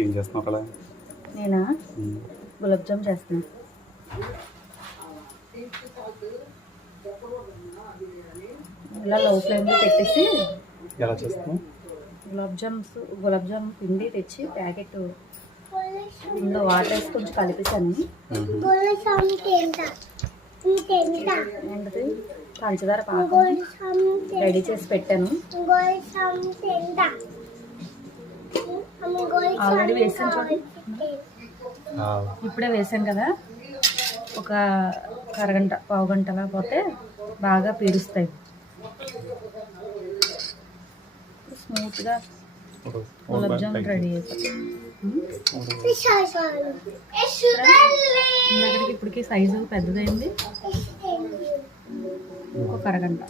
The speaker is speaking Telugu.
ఏం చేస్తున్నావు అక్కడ? నేనా గులాబ్ జామ్ చేస్తున్నా. ఇలా లో ఫ్లేమ్లో పెట్టేసి ఎలా చేస్తున్నావు? గులాబ్ జామ్ పిండి తెచ్చి ప్యాకెట్ ఇందులో వాటర్ వేసి కొంచెం కలిపేసాను. ఏంటది పంచదార పాకం రెడీ చేసి పెట్టాను. ఆల్రెడీ వేసాను చూడండి, ఇప్పుడే వేసాను కదా. ఒక అరగంట పావు గంటలా పోతే బాగా పీరుస్తాయి, స్మూత్గా గులాబ్ జామ్ రెడీ అయిపోతుంది. ఇప్పటికి సైజు పెద్దదైంది. ఒక అరగంట